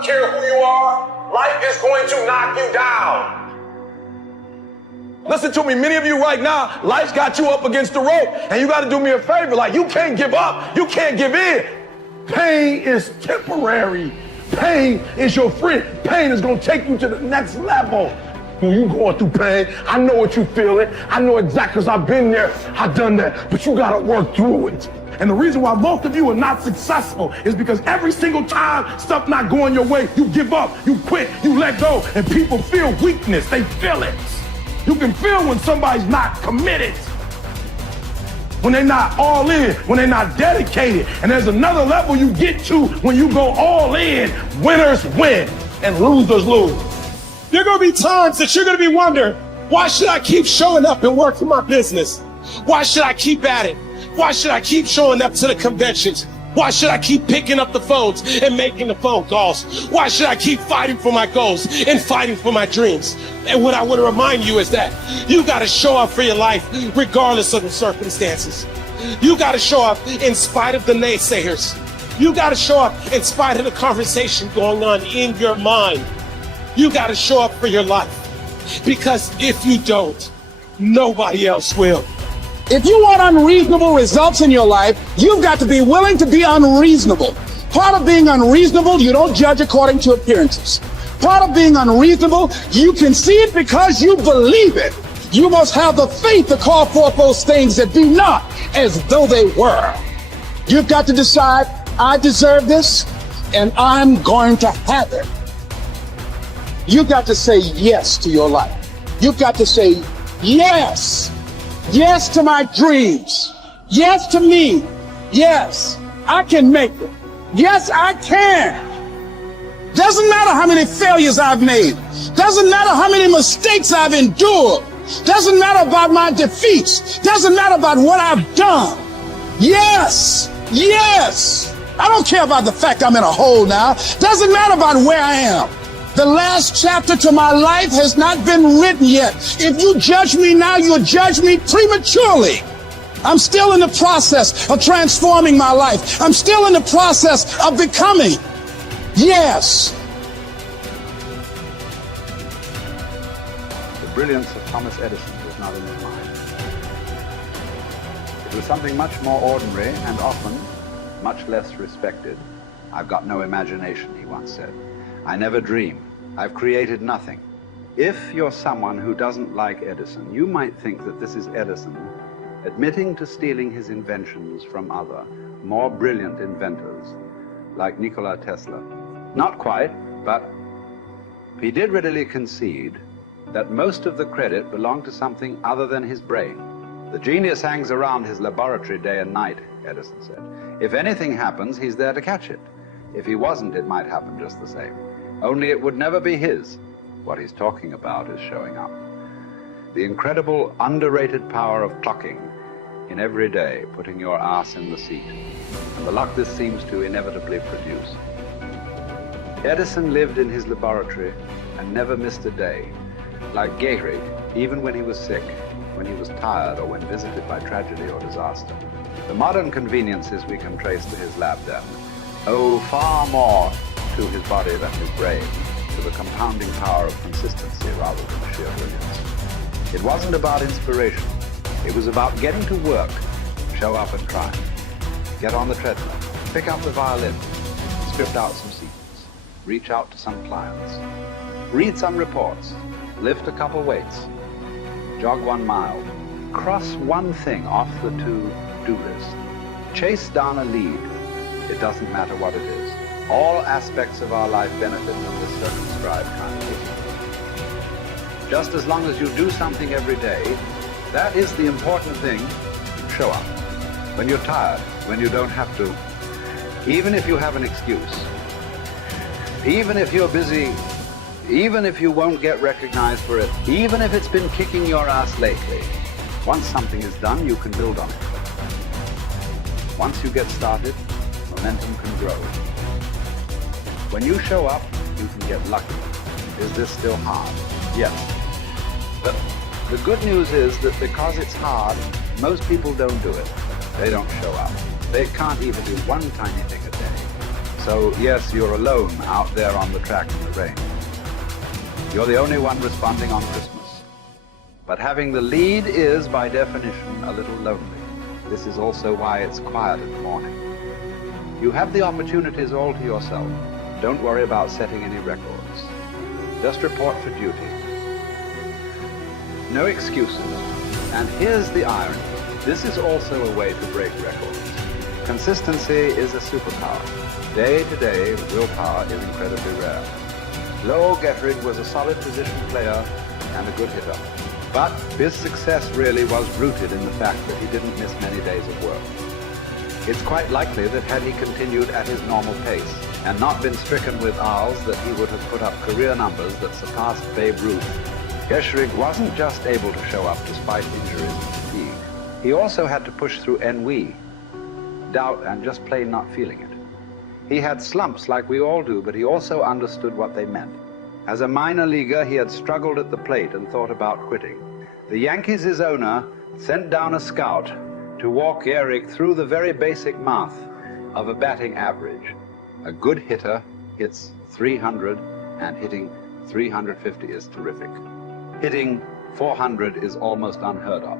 don't care who you are, life is going to knock you down. Listen to me, many of you right now, life's got you up against the rope, and you got to do me a favor. Like, you can't give up. You can't give in. Pain is temporary. Pain is your friend. Pain is going to take you to the next level. When you going through pain, I know what you're feeling. I know exactly, because I've been there. I've done that. But you got to work through it. And the reason why most of you are not successful is because every single time stuff not going your way, you give up, you quit, you let go, and people feel weakness. They feel it. You can feel when somebody's not committed, when they're not all in, when they're not dedicated. And there's another level you get to when you go all in. Winners win and losers lose. There are going to be times that you're going to be wondering, why should I keep showing up and working my business? Why should I keep at it? Why should I keep showing up to the conventions? Why should I keep picking up the phones and making the phone calls? Why should I keep fighting for my goals and fighting for my dreams? And what I want to remind you is that you got to show up for your life regardless of the circumstances. You got to show up in spite of the naysayers. You got to show up in spite of the conversation going on in your mind. You got to show up for your life, because if you don't, nobody else will. If you want unreasonable results in your life, you've got to be willing to be unreasonable. Part of being unreasonable, you don't judge according to appearances. Part of being unreasonable, you can see it because you believe it. You must have the faith to call forth those things that be not as though they were. You've got to decide, I deserve this, and I'm going to have it. You've got to say yes to your life. You've got to say yes. Yes to my dreams. Yes to me. Yes, I can make it. Yes, I can. Doesn't matter how many failures I've made. Doesn't matter how many mistakes I've endured. Doesn't matter about my defeats. Doesn't matter about what I've done. Yes, yes. I don't care about the fact I'm in a hole now. Doesn't matter about where I am. The last chapter to my life has not been written yet. If you judge me now, you'll judge me prematurely. I'm still in the process of transforming my life. I'm still in the process of becoming. Yes. The brilliance of Thomas Edison was not in his mind. It was something much more ordinary and often much less respected. I've got no imagination, he once said. I never dream. I've created nothing. If you're someone who doesn't like Edison, you might think that this is Edison admitting to stealing his inventions from other, more brilliant inventors, like Nikola Tesla. Not quite, but he did readily concede that most of the credit belonged to something other than his brain. The genius hangs around his laboratory day and night, Edison said. If anything happens, he's there to catch it. If he wasn't, it might happen just the same. Only it would never be his. What he's talking about is showing up. The incredible, underrated power of clocking in every day, putting your ass in the seat, and the luck this seems to inevitably produce. Edison lived in his laboratory and never missed a day. Like Gehrig, even when he was sick, when he was tired, or when visited by tragedy or disaster. The modern conveniences we can trace to his lab then owe far more to his body than his brain, to the compounding power of consistency rather than sheer brilliance. It wasn't about inspiration. It was about getting to work, show up and try. Get on the treadmill, pick up the violin, script out some sequence, reach out to some clients, read some reports, lift a couple weights, jog 1 mile, cross one thing off the to-do list, chase down a lead. It doesn't matter what it is. All aspects of our life benefit from this circumscribed kind of thinking. Just as long as you do something every day, that is the important thing. Show up. When you're tired, when you don't have to, even if you have an excuse, even if you're busy, even if you won't get recognized for it, even if it's been kicking your ass lately, once something is done, you can build on it. Once you get started, momentum can grow. When you show up, you can get lucky. Is this still hard? Yes. But the good news is that because it's hard, most people don't do it. They don't show up. They can't even do one tiny thing a day. So yes, you're alone out there on the track in the rain. You're the only one responding on Christmas. But having the lead is, by definition, a little lonely. This is also why it's quiet in the morning. You have the opportunities all to yourself. Don't worry about setting any records. Just report for duty. No excuses. And here's the irony. This is also a way to break records. Consistency is a superpower. Day to day, willpower is incredibly rare. Lowell Gettrig was a solid position player and a good hitter. But his success really was rooted in the fact that he didn't miss many days of work. It's quite likely that had he continued at his normal pace and not been stricken with R's, that he would have put up career numbers that surpassed Babe Ruth. Gettrig wasn't just able to show up despite injuries and fatigue. He also had to push through ennui, doubt, and just plain not feeling it. He had slumps like we all do, but he also understood what they meant. As a minor leaguer, he had struggled at the plate and thought about quitting. The Yankees' owner sent down a scout to walk Gehrig through the very basic math of a batting average. A good hitter hits 300, and hitting 350 is terrific. Hitting 400 is almost unheard of.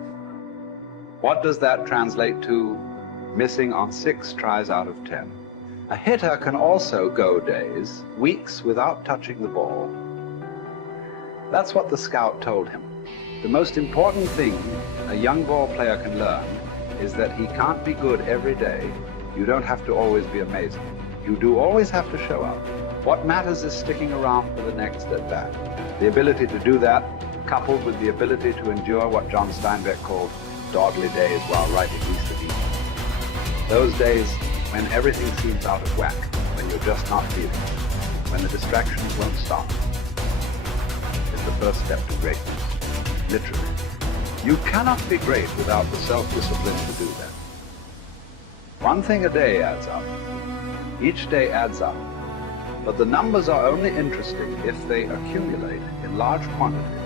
What does that translate to? Missing on 6 tries out of 10. A hitter can also go days, weeks without touching the ball. That's what the scout told him. The most important thing a young ball player can learn is that he can't be good every day. You don't have to always be amazing. You do always have to show up. What matters is sticking around for the next at-bat. The ability to do that, coupled with the ability to endure what John Steinbeck called dogly days while writing East of Eden. Those days when everything seems out of whack, when you're just not feeling it, when the distractions won't stop, is the first step to greatness. Literally. You cannot be great without the self-discipline to do that. One thing a day adds up. Each day adds up. But the numbers are only interesting if they accumulate in large quantities.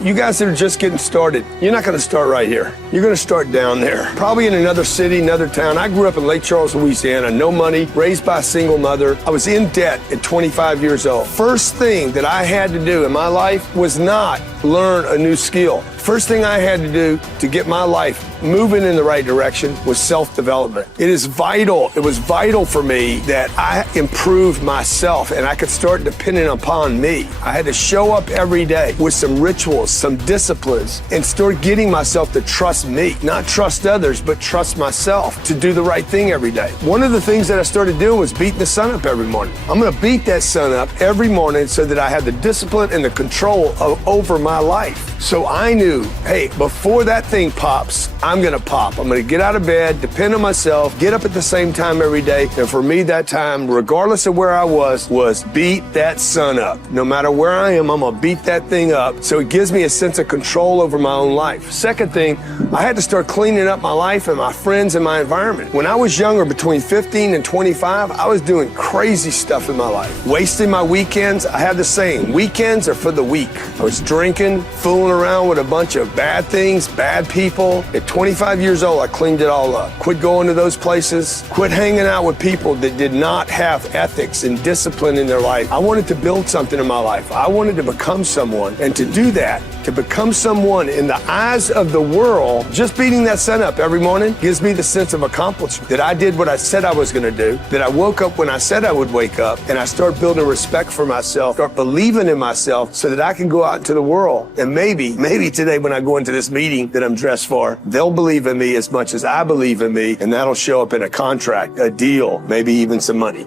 You guys that are just getting started, you're not going to start right here. You're going to start down there, probably in another city, another town. I grew up in Lake Charles, Louisiana, no money, raised by a single mother. I was in debt at 25 years old. First thing that I had to do in my life was not learn a new skill. First thing I had to do to get my life moving in the right direction was self-development. It is vital. It was vital for me that I improved myself and I could start depending upon me. I had to show up every day with some rituals, some disciplines, and start getting myself to trust me, not trust others, but trust myself to do the right thing every day. One of the things that I started doing was beating the sun up every morning. I'm going to beat that sun up every morning so that I have the discipline and the control over my life. So I knew, hey, before that thing pops, I'm going to pop. I'm going to get out of bed, depend on myself, get up at the same time every day. And for me, that time, regardless of where I was beat that sun up. No matter where I am, I'm going to beat that thing up. So it gives me a sense of control over my own life. Second thing, I had to start cleaning up my life and my friends and my environment. When I was younger, between 15 and 25, I was doing crazy stuff in my life. Wasting my weekends. I had the saying, weekends are for the weak. I was drinking, fooling around with a bunch of bad things, bad people. At 25 years old, I cleaned it all up. Quit going to those places. Quit hanging out with people that did not have ethics and discipline in their life. I wanted to build something in my life. I wanted to become someone. And to do that, to become someone in the eyes of the world, just beating that sun up every morning gives me the sense of accomplishment that I did what I said I was going to do, that I woke up when I said I would wake up, and I start building respect for myself, start believing in myself so that I can go out into the world. And maybe today when I go into this meeting that I'm dressed for, they'll believe in me as much as I believe in me, and that'll show up in a contract, a deal, maybe even some money.